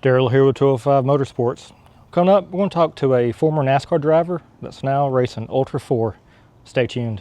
Daryl here with 205 Motorsports. Coming up, we're going to talk to a former NASCAR driver that's now racing Ultra4. Stay tuned.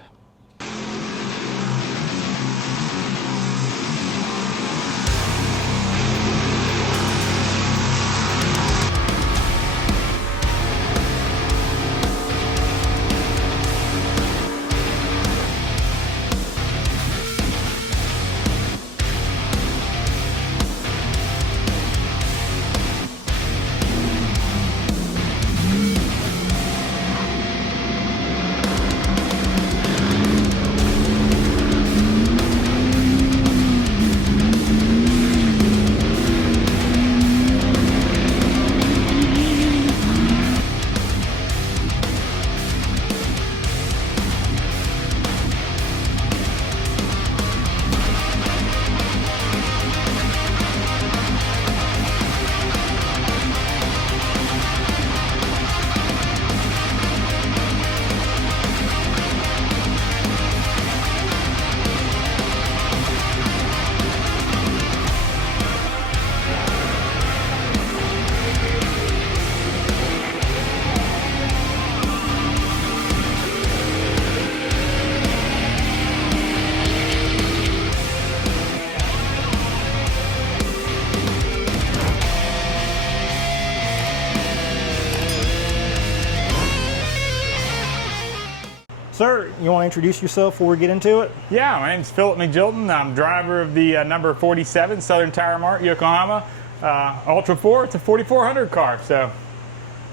Sir, you want to introduce yourself before we get into it? Yeah, my name's Phillip McGilton. I'm driver of the number 47 Southern Tire Mart, Yokohama. Ultra4, it's a 4400 car. So,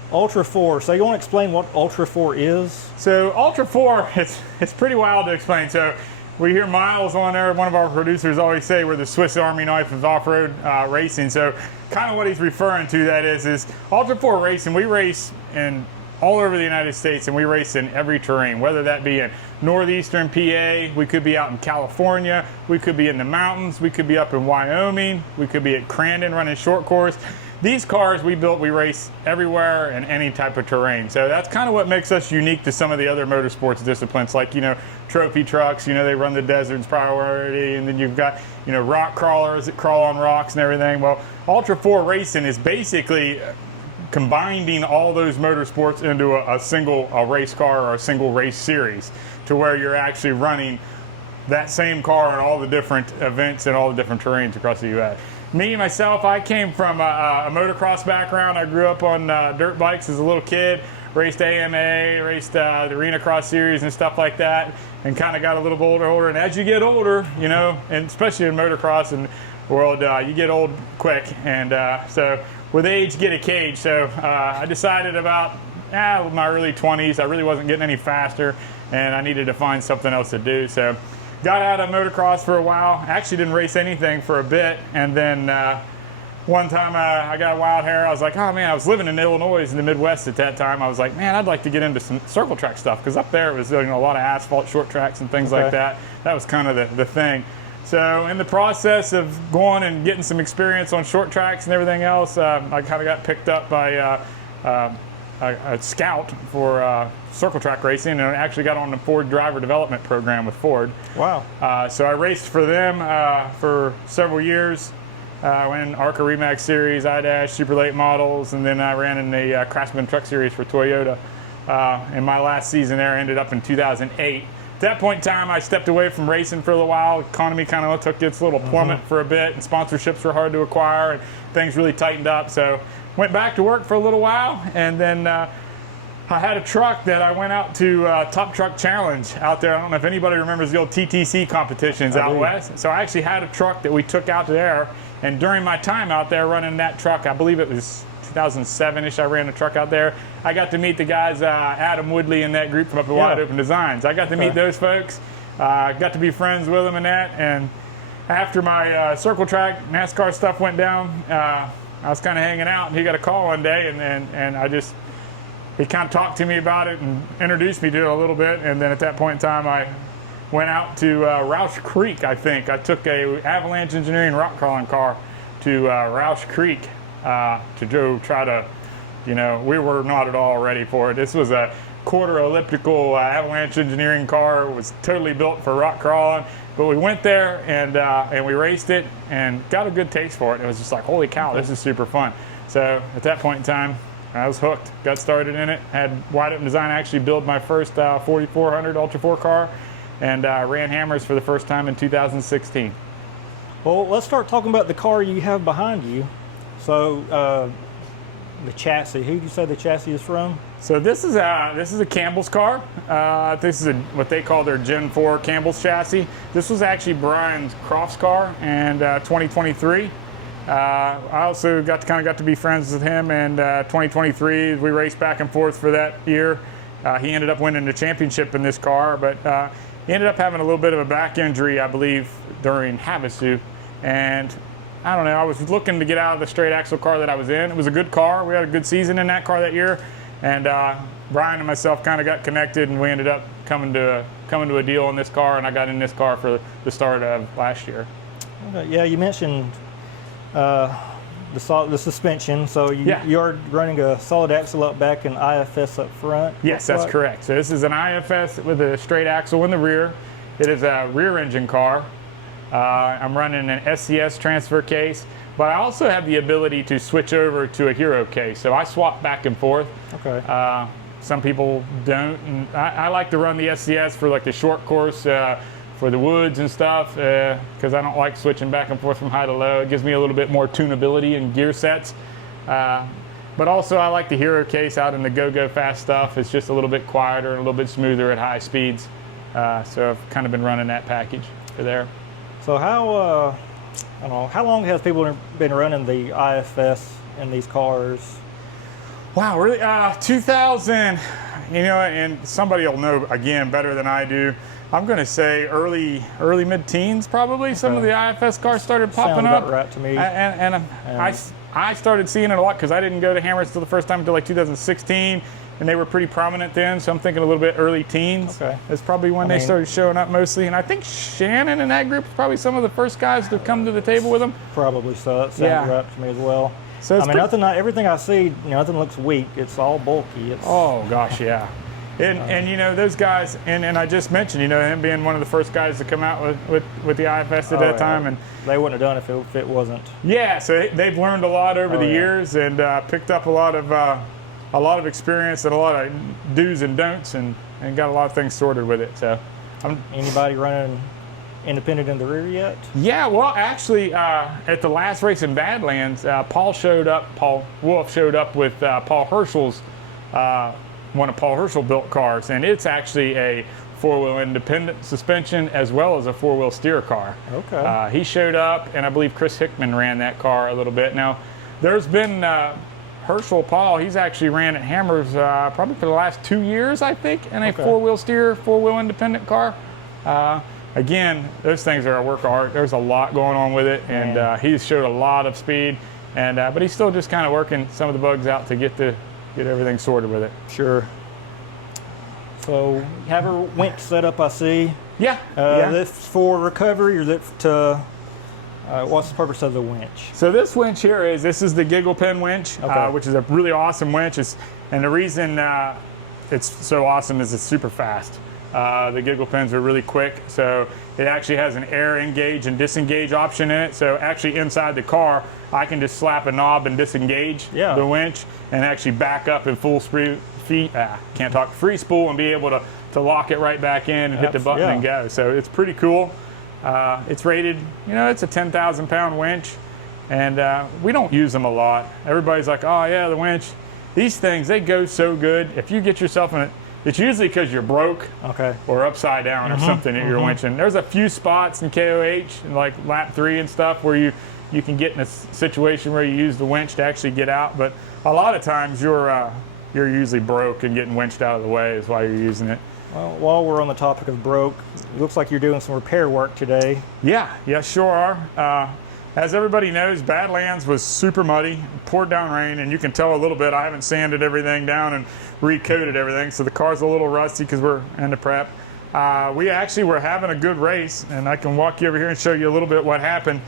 Ultra4, so you want to explain what Ultra4 is? So Ultra4, it's pretty wild to explain. So we hear Miles on there, one of our producers always say we're the Swiss Army knife of off-road racing. So kind of what he's referring to that is Ultra4 racing, we race in all over the United States, and we race in every terrain, whether that be in northeastern PA, we could be out in California, we could be in the mountains, we could be up in Wyoming, we could be at Crandon running short course. These cars we built, we race everywhere in any type of terrain. So that's kind of what makes us unique to some of the other motorsports disciplines, like, you know, trophy trucks, you know, they run the deserts priority, and then you've got, you know, rock crawlers that crawl on rocks and everything. Well, Ultra4 racing is basically combining all those motorsports into a single race car or a single race series, to where you're actually running that same car in all the different events and all the different terrains across the U.S. Me, myself, I came from a motocross background. I grew up on dirt bikes as a little kid, raced AMA, raced the Arena Cross Series and stuff like that, and kind of got a little older. And as you get older, you know, and especially in motocross and world, you get old quick. And so with age, get a cage. So I decided about my early 20s, I really wasn't getting any faster, and I needed to find something else to do. So got out of motocross for a while. Actually didn't race anything for a bit, and then one time I got wild hair. I was like, oh man, I was living in Illinois in the Midwest at that time. I was like, man, I'd like to get into some circle track stuff, because up there it was, you know, a lot of asphalt short tracks and things like that. That was kind of the thing. So in the process of going and getting some experience on short tracks and everything else, I kind of got picked up by a scout for circle track racing, and I actually got on the Ford driver development program with Ford. Wow. So I raced for them for several years. I went in ARCA Remax Series, iDash, Super Late Models, and then I ran in the Craftsman Truck Series for Toyota. And my last season there ended up in 2008. At that point in time, I stepped away from racing for a little while. Economy kind of took its little plummet for a bit, and sponsorships were hard to acquire, and things really tightened up. So went back to work for a little while, and then I had a truck that I went out to Top Truck Challenge out there. I don't know if anybody remembers the old TTC competitions out west. So I actually had a truck that we took out there, and during my time out there running that truck, I believe it was 2007-ish, I ran a truck out there. I got to meet the guys, Adam Woodley and that group from up at Wide Open Designs. I got to meet those folks, got to be friends with them and that, and after my circle track NASCAR stuff went down, I was kind of hanging out, and he got a call one day, and he kind of talked to me about it and introduced me to it a little bit, and then at that point in time, I went out to Roush Creek, I think. I took a Avalanche Engineering rock crawling car to Roush Creek to go try to, you know, we were not at all ready for it. This was a quarter elliptical Avalanche Engineering car. It was totally built for rock crawling, but we went there and we raced it and got a good taste for it. It was just like, holy cow, this is super fun. So at that point in time, I was hooked. Got started in it. Had Wide Open Design actually build my first 4400 Ultra4 car, and ran hammers for the first time in 2016. Well, let's start talking about the car you have behind you. So the chassis. Who did you say the chassis is from? So this is a Campbell's car. This is what they call their Gen 4 Campbell's chassis. This was actually Brian's Crofts car in 2023. I also got to be friends with him, and 2023 we raced back and forth for that year. He ended up winning the championship in this car, but he ended up having a little bit of a back injury, I believe, during Havasu. And I don't know, I was looking to get out of the straight axle car that I was in. It was a good car. We had a good season in that car that year, and Brian and myself kind of got connected, and we ended up coming to a deal on this car, and I got in this car for the start of last year. Okay, yeah, you mentioned the suspension, so you're running a solid axle up back and IFS up front? Yes, that's correct. So this is an IFS with a straight axle in the rear. It is a rear engine car. I'm running an SCS transfer case, but I also have the ability to switch over to a Hero case. So I swap back and forth. Okay. Some people don't, and I like to run the SCS for like the short course, for the woods and stuff, because I don't like switching back and forth from high to low. It gives me a little bit more tunability in gear sets. But also I like the Hero case out in the go-go fast stuff. It's just a little bit quieter and a little bit smoother at high speeds. So I've kind of been running that package for there. So I don't know, how long has people been running the IFS in these cars? Wow, really? 2000, and somebody will know again better than I do. I'm going to say early mid-teens probably. Okay. Some of the IFS cars started popping up. Sounds about right to me. I started seeing it a lot because I didn't go to hammers until the first time until like 2016, and they were pretty prominent then. So I'm thinking a little bit early teens. Okay. That's probably when they started showing up mostly. And I think Shannon and that group is probably some of the first guys to come to the table with them. Probably so. That sounds right to me as well. So everything I see, nothing looks weak. It's all bulky. Oh gosh, yeah. And those guys, and I just mentioned, him being one of the first guys to come out with the IFS at that time, and they wouldn't have done it if it wasn't. Yeah, so they've learned a lot over the years, and picked up a lot of experience and a lot of do's and don'ts, and got a lot of things sorted with it. So, anybody running independent in the rear yet? Yeah, well, actually, at the last race in Badlands, Paul Wolf showed up with Paul Herschel's. One of Paul Herschel built cars, and it's actually a four-wheel independent suspension as well as a four-wheel steer car. Okay. He showed up, and I believe Chris Hickman ran that car a little bit. Now, there's been Paul, he's actually ran at Hammers probably for the last 2 years, I think, in a four-wheel steer, four-wheel independent car. Again, those things are a work of art. There's a lot going on with it, and he's showed a lot of speed, and but he's still just kind of working some of the bugs out to get everything sorted with it. Sure. So you have a winch set up, I see. Yeah. This for recovery, or is it to, what's the purpose of the winch? So this winch here is the Giggle Pen winch, which is a really awesome winch. And the reason it's so awesome is it's super fast. The Giggle Pens are really quick, so it actually has an air engage and disengage option in it. So actually inside the car, I can just slap a knob and disengage the winch and actually back up in full free spool and be able to lock it right back in and hit the button and go. So it's pretty cool. It's rated, it's a 10,000 pound winch, and we don't use them a lot. Everybody's like, oh yeah, the winch. These things, they go so good. If you get yourself in it, it's usually because you're broke or upside down or something that you're winching. There's a few spots in KOH, like lap 3 and stuff, where you can get in a situation where you use the winch to actually get out. But a lot of times you're usually broke, and getting winched out of the way is why you're using it. Well, while we're on the topic of broke, it looks like you're doing some repair work today. Yeah, sure are. As everybody knows, Badlands was super muddy, poured down rain, and you can tell a little bit. I haven't sanded everything down and recoated everything, so the car's a little rusty because we're in the prep. We actually were having a good race, and I can walk you over here and show you a little bit what happened.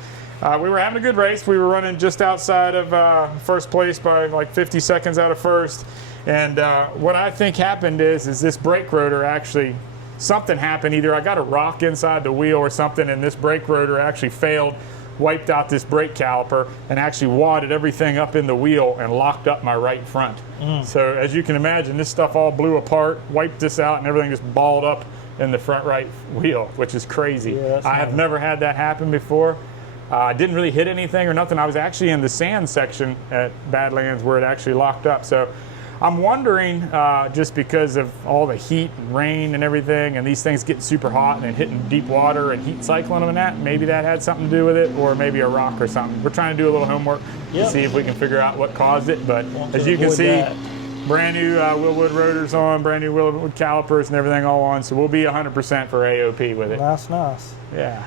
We were having a good race. We were running just outside of first place by like 50 seconds out of first. And what I think happened is this brake rotor actually, something happened. Either I got a rock inside the wheel or something, and this brake rotor actually failed. wiped out this brake caliper and actually wadded everything up in the wheel and locked up my right front. So as you can imagine, this stuff all blew apart, wiped this out, and everything just balled up in the front right wheel, which is crazy. Yeah, I have never had that happen before. I didn't really hit anything or nothing. I was actually in the sand section at Badlands where it actually locked up. So I'm wondering, just because of all the heat and rain and everything, and these things getting super hot and hitting deep water and heat cycling them and that, maybe that had something to do with it, or maybe a rock or something. We're trying to do a little homework to see if we can figure out what caused it. But as you can see, brand new Willwood rotors on, brand new Willwood calipers and everything all on. So we'll be 100% for AOP with it. Nice, nice. Yeah.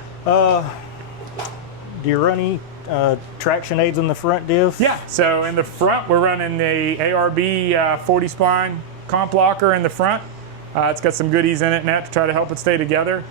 Do you run any traction aids in the front diff? Yeah, so in the front, we're running the ARB 40 spline comp locker in the front. It's got some goodies in it and that to try to help it stay together.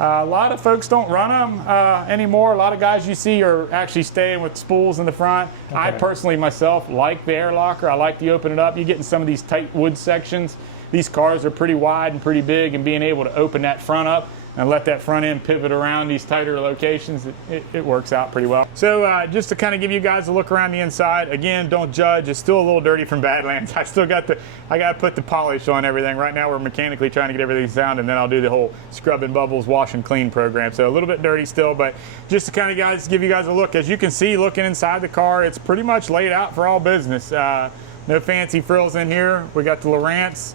A lot of folks don't run them anymore. A lot of guys you see are actually staying with spools in the front. Okay. I personally myself like the air locker. I like to open it up. You get in some of these tight wood sections. These cars are pretty wide and pretty big, and being able to open that front up and let that front end pivot around these tighter locations, it works out pretty well. So just to kind of give you guys a look around the inside, again, don't judge. It's still a little dirty from Badlands. I got to put the polish on everything. Right now we're mechanically trying to get everything sound, and then I'll do the whole scrub and bubbles, wash and clean program. So a little bit dirty still, but just to kind of give you guys a look. As you can see, looking inside the car, it's pretty much laid out for all business. No fancy frills in here. We got the Lowrance.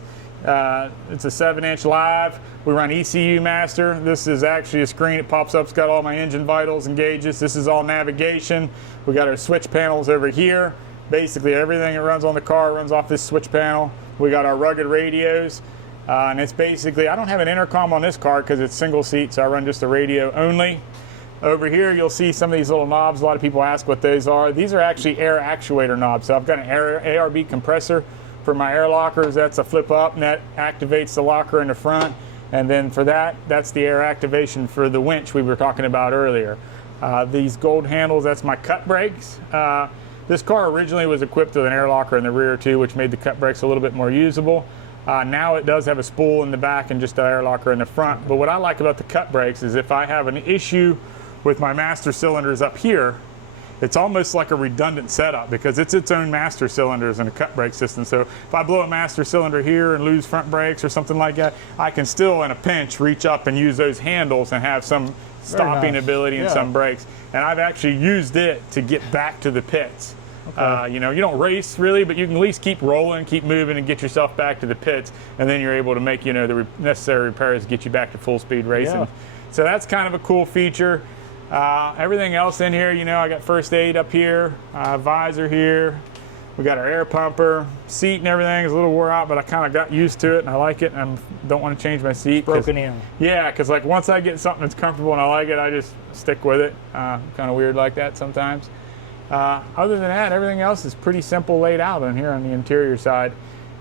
It's a 7-inch live. We run ECU master. This is actually a screen. It pops up. It's got all my engine vitals and gauges. This is all navigation. We got our switch panels over here. Basically everything that runs on the car runs off this switch panel. We got our rugged radios. And it's basically, I don't have an intercom on this car because it's single seat, so I run just a radio only. Over here you'll see some of these little knobs. A lot of people ask what those are. These are actually air actuator knobs. So I've got an ARB compressor for my air lockers. That's a flip up, and that activates the locker in the front. And then for that, that's the air activation for the winch we were talking about earlier. These gold handles, that's my cut brakes. This car originally was equipped with an air locker in the rear too, which made the cut brakes a little bit more usable. Now it does have a spool in the back and just an air locker in the front. But what I like about the cut brakes is if I have an issue with my master cylinders up here, it's almost like a redundant setup because it's its own master cylinders and a cut brake system. So if I blow a master cylinder here and lose front brakes or something like that, I can still, in a pinch, reach up and use those handles and have some stopping ability and some brakes. And I've actually used it to get back to the pits. Okay. You know, you don't race really, but you can at least keep rolling, keep moving, and get yourself back to the pits. And then you're able to make, you know, the necessary repairs to get you back to full speed racing. Yeah. So that's kind of a cool feature. Everything else in here, you know, I got first aid up here, visor here. We got our air pumper, seat and everything is a little wore out, but I kind of got used to it and I like it, and I don't want to change my seat. Broken in. Yeah, because like once I get something that's comfortable and I like it, I just stick with it. Kind of weird like that sometimes. Other than that, everything else is pretty simple laid out in here on the interior side.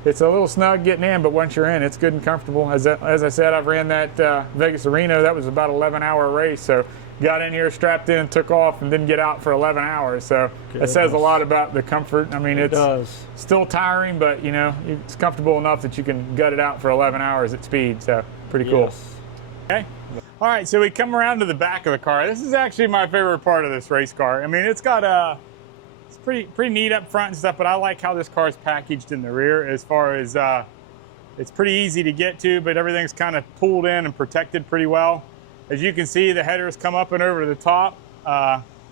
It's a little snug getting in, but once you're in, it's good and comfortable. As I said, I've ran that Vegas Reno. That was about an 11-hour race, so got in here, strapped in, and took off, and didn't get out for 11 hours. So it says a lot about the comfort. I mean, it does. Still tiring, but you know, it's comfortable enough that you can gut it out for 11 hours at speed. So pretty cool. Yes. Okay. All right, so we come around to the back of the car. This is actually my favorite part of this race car. I mean, it's got it's pretty neat up front and stuff, but I like how this car is packaged in the rear as far as it's pretty easy to get to, but everything's kind of pulled in and protected pretty well. As you can see, the headers come up and over to the top.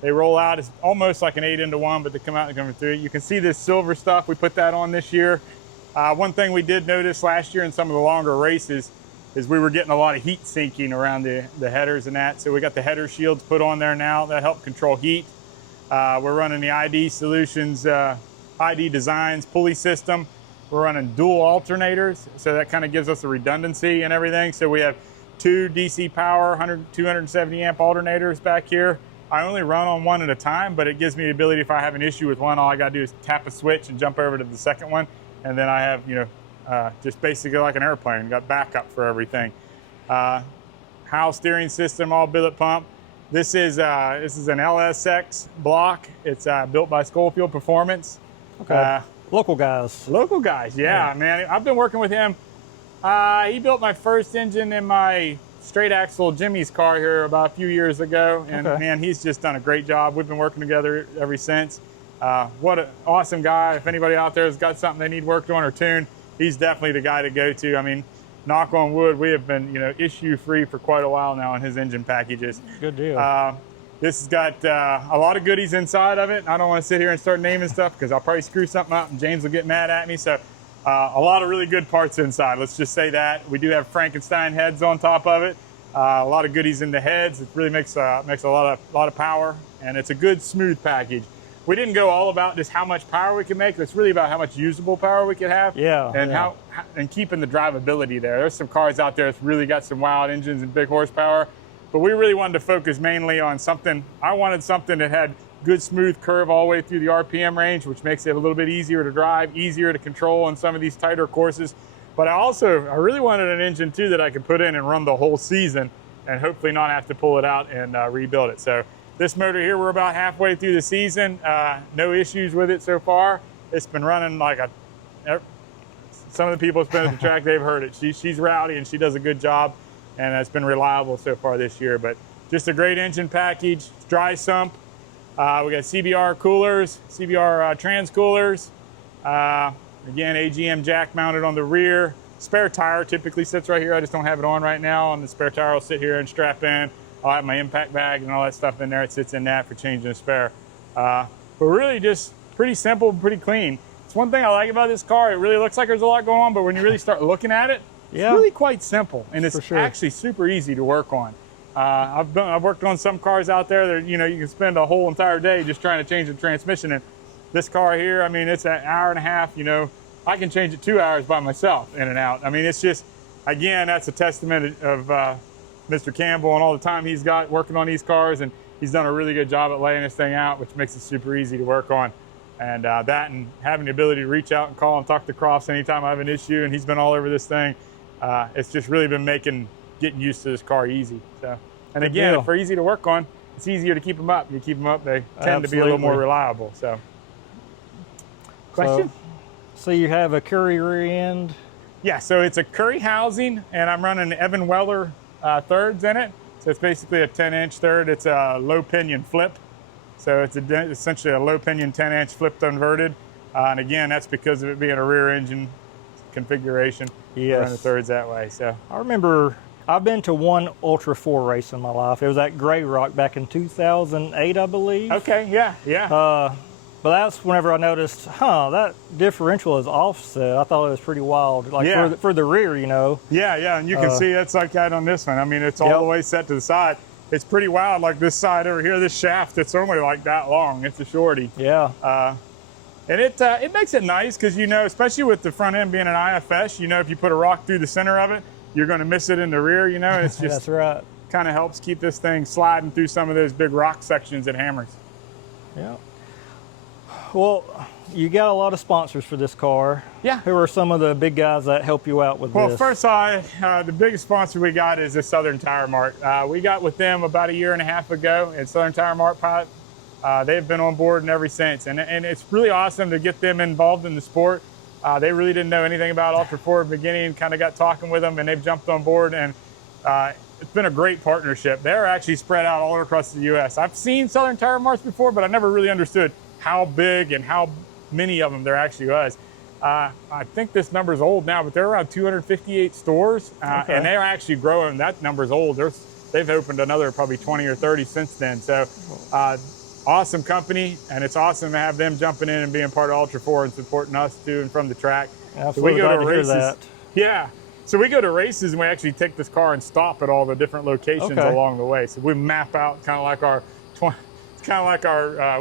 They roll out. It's almost like an 8-into-1, but they come out and come through. You can see this silver stuff. We put that on this year. One thing we did notice last year in some of the longer races is we were getting a lot of heat sinking around the headers and that. So we got the header shields put on there now that help control heat. We're running the ID Solutions, ID Designs pulley system. We're running dual alternators, so that kind of gives us a redundancy and everything. So we have 2 DC power, 270 amp alternators back here. I only run on one at a time, but it gives me the ability, if I have an issue with one, all I gotta do is tap a switch and jump over to the second one. And then I have, you know, just basically like an airplane, got backup for everything. Howl steering system, all billet pump. This is an LSX block. It's built by Schofield Performance. Okay. Local guys. Local guys, yeah, man. I've been working with him. He built my first engine in my straight axle Jimmy's car here about a few years ago, and man, he's just done a great job. We've been working together ever since. What an awesome guy. If anybody out there has got something they need worked on or tuned, he's definitely the guy to go to. I mean, knock on wood, we have been, you know, issue-free for quite a while now in his engine packages. Good deal. This has got a lot of goodies inside of it. I don't want to sit here and start naming stuff because I'll probably screw something up and James will get mad at me. So a lot of really good parts inside. Let's just say that. We do have Frankenstein heads on top of it. A lot of goodies in the heads. It really makes a lot of power, and it's a good smooth package. We didn't go all about just how much power we can make. It's really about how much usable power we can have. And keeping the drivability there. There's some cars out there that's really got some wild engines and big horsepower, but we really wanted to focus mainly on something. I wanted something that had good smooth curve all the way through the RPM range, which makes it a little bit easier to drive, easier to control on some of these tighter courses. But I really wanted an engine too that I could put in and run the whole season and hopefully not have to pull it out and rebuild it. So this motor here, we're about halfway through the season. No issues with it so far. It's been running like some of the people that's been at the track, they've heard it. She's rowdy and she does a good job, and it's been reliable so far this year. But just a great engine package, dry sump. We got CBR coolers, CBR trans coolers. Again, AGM jack mounted on the rear. Spare tire typically sits right here. I just don't have it on right now. And the spare tire will sit here and strap in. I'll have my impact bag and all that stuff in there. It sits in that for changing the spare. But really just pretty simple, pretty clean. It's one thing I like about this car. It really looks like there's a lot going on, but when you really start looking at it, it's really quite simple. And it's actually super easy to work on. I've worked on some cars out there that, you know, you can spend a whole entire day just trying to change the transmission. And this car here, I mean, it's an hour and a half, you know, I can change it 2 hours by myself in and out. I mean, it's just, again, that's a testament of Mr. Campbell and all the time he's got working on these cars, and he's done a really good job at laying this thing out, which makes it super easy to work on. And that and having the ability to reach out and call and talk to Crofts anytime I have an issue, and he's been all over this thing. It's just really been getting used to this car easy. So, and again, if they're easy to work on, it's easier to keep them up. You keep them up, they tend to be a little more reliable. So, question? So you have a Curry rear end? Yeah, so it's a Curry housing, and I'm running Evan Weller thirds in it. So it's basically a 10-inch third. It's a low pinion flip. So it's essentially a low pinion 10-inch flipped inverted. And again, that's because of it being a rear engine configuration. Yes. Running the thirds that way. So I remember I've been to one Ultra4 race in my life. It was at Grey Rock back in 2008, I believe. Okay, yeah. But that's whenever I noticed, that differential is offset. I thought it was pretty wild, like for the rear, you know. Yeah, and you can see it's like that on this one. I mean, it's all the way set to the side. It's pretty wild, like this side over here, this shaft, it's only like that long. It's a shorty. Yeah. And it makes it nice because, you know, especially with the front end being an IFS, you know, if you put a rock through the center of it, you're going to miss it in the rear, you know. And it's just that's right. Kind of helps keep this thing sliding through some of those big rock sections it hammers. Yeah. Well, you got a lot of sponsors for this car. Yeah. Who are some of the big guys that help you out with this? Well, first the biggest sponsor we got is the Southern Tire Mart. We got with them about 1.5 years ago at Southern Tire Mart Pilot. They've been on board and ever since. And it's really awesome to get them involved in the sport. They really didn't know anything about Ultra4 at the beginning, kind of got talking with them, and they've jumped on board. And it's been a great partnership. They're actually spread out all across the U.S. I've seen Southern Tire Marts before, but I never really understood how big and how many of them there actually was. I think this number's old now, but they're around 258 stores, and they're actually growing. That number's old. They've opened another probably 20 or 30 since then. So awesome company, and it's awesome to have them jumping in and being part of Ultra4 and supporting us to and from the track. Absolutely, so we go to races. That. Yeah. So we go to races and we actually take this car and stop at all the different locations along the way. So we map out kind of like our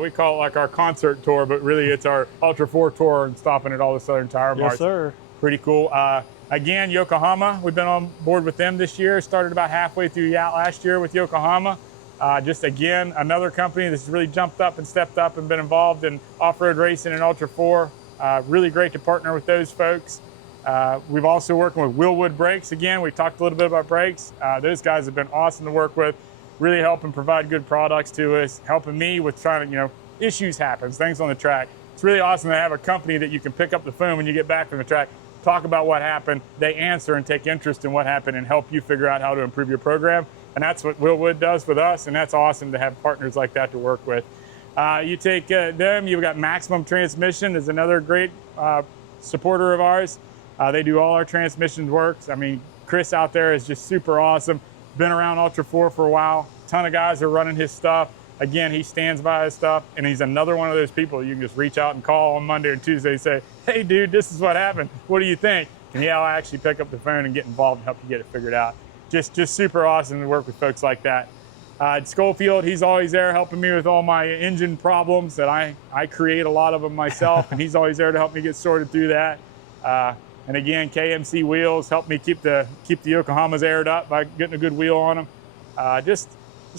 we call it like our concert tour, but really it's our Ultra4 tour and stopping at all the Southern Tire Marts. Yes, sir. Pretty cool. Again, Yokohama, we've been on board with them this year. Started about halfway through last year with Yokohama. Just again, another company that's really jumped up and stepped up and been involved in off-road racing and Ultra4. Really great to partner with those folks. We've also working with Willwood Brakes. Again, we talked a little bit about brakes. Those guys have been awesome to work with. Really helping provide good products to us, helping me with trying to, issues happen, things on the track. It's really awesome to have a company that you can pick up the phone when you get back from the track. talk about what happened, they answer and take interest in what happened and help you figure out how to improve your program. And that's what Will Wood does with us, and that's awesome to have partners like that to work with. You take them, you've got Maximum Transmission is another great supporter of ours. They do all our transmission works. I mean, Chris out there is just super awesome. Been around Ultra4 for a while. A ton of guys are running his stuff. Again, he stands by his stuff, and he's another one of those people you can just reach out and call on Monday or Tuesday and say, hey, dude, this is what happened. What do you think? And he'll actually pick up the phone and get involved and help you get it figured out. Just super awesome to work with folks like that. Schofield, he's always there helping me with all my engine problems that I create a lot of them myself, and he's always there to help me get sorted through that. And again, KMC Wheels help me keep the Yokohamas aired up by getting a good wheel on them. Just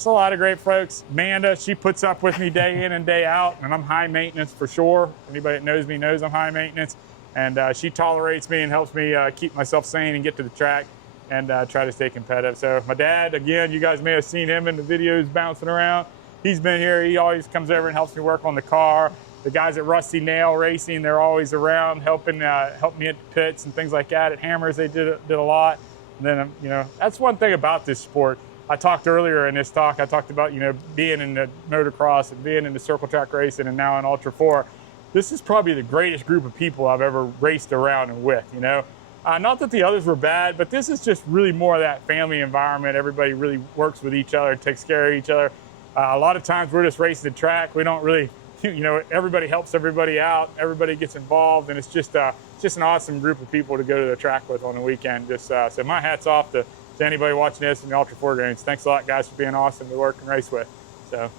a lot of great folks. Amanda, she puts up with me day in and day out, and I'm high maintenance for sure. Anybody that knows me knows I'm high maintenance. And she tolerates me and helps me keep myself sane and get to the track and try to stay competitive. So my dad, again, you guys may have seen him in the videos bouncing around. He's been here. He always comes over and helps me work on the car. The guys at Rusty Nail Racing, they're always around helping me at the pits and things like that. At Hammers, they did a lot. And then, you know, that's one thing about this sport. I talked earlier in this talk, I talked about, you know, being in the motocross and being in the circle track racing and now in Ultra4. This is probably the greatest group of people I've ever raced around and with, you know. Not that the others were bad, but this is just really more of that family environment. Everybody really works with each other, takes care of each other. A lot of times we're just racing the track. We don't really, you know, everybody helps everybody out. Everybody gets involved, and it's just an awesome group of people to go to the track with on the weekend. So my hat's off to anybody watching this in the Ultra4 games. Thanks a lot, guys, for being awesome to work and race with. So,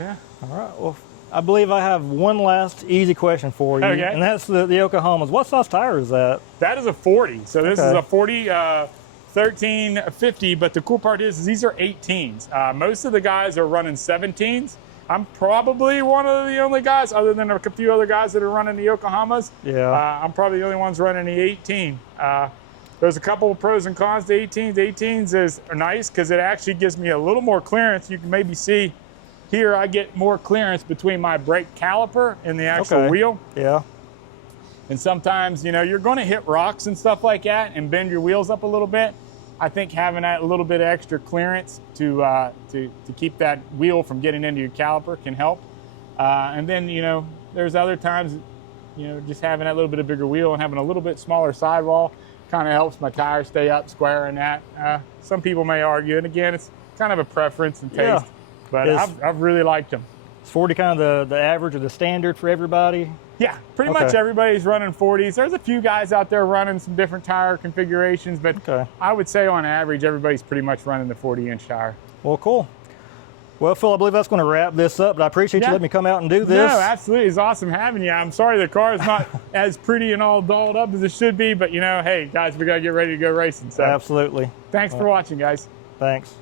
yeah. All right. Well, I believe I have one last easy question for you, okay. And that's the Yokohamas. What size tire is that? That is a 40. So this is a 40 1350, but the cool part is these are 18s. Most of the guys are running 17s. I'm probably one of the only guys, other than a few other guys that are running the Yokohamas. Yeah. I'm probably the only ones running the 18. There's a couple of pros and cons to 18s. 18s are nice because it actually gives me a little more clearance. You can maybe see here I get more clearance between my brake caliper and the actual wheel. Yeah. And sometimes, you know, you're going to hit rocks and stuff like that and bend your wheels up a little bit. I think having that little bit of extra clearance to keep that wheel from getting into your caliper can help. And then, you know, there's other times, you know, just having that little bit of bigger wheel and having a little bit smaller sidewall kind of helps my tires stay up square and that. Some people may argue, and again, it's kind of a preference and taste, but I've really liked them. Is 40 kind of the average or the standard for everybody? Yeah, pretty much everybody's running 40s. There's a few guys out there running some different tire configurations, but I would say on average, everybody's pretty much running the 40-inch tire. Well, cool. Well, Phil, I believe that's going to wrap this up, but I appreciate you letting me come out and do this. No, absolutely. It's awesome having you. I'm sorry the car is not as pretty and all dolled up as it should be, but, you know, hey, guys, we got to get ready to go racing. So absolutely. Thanks for watching, guys. Thanks.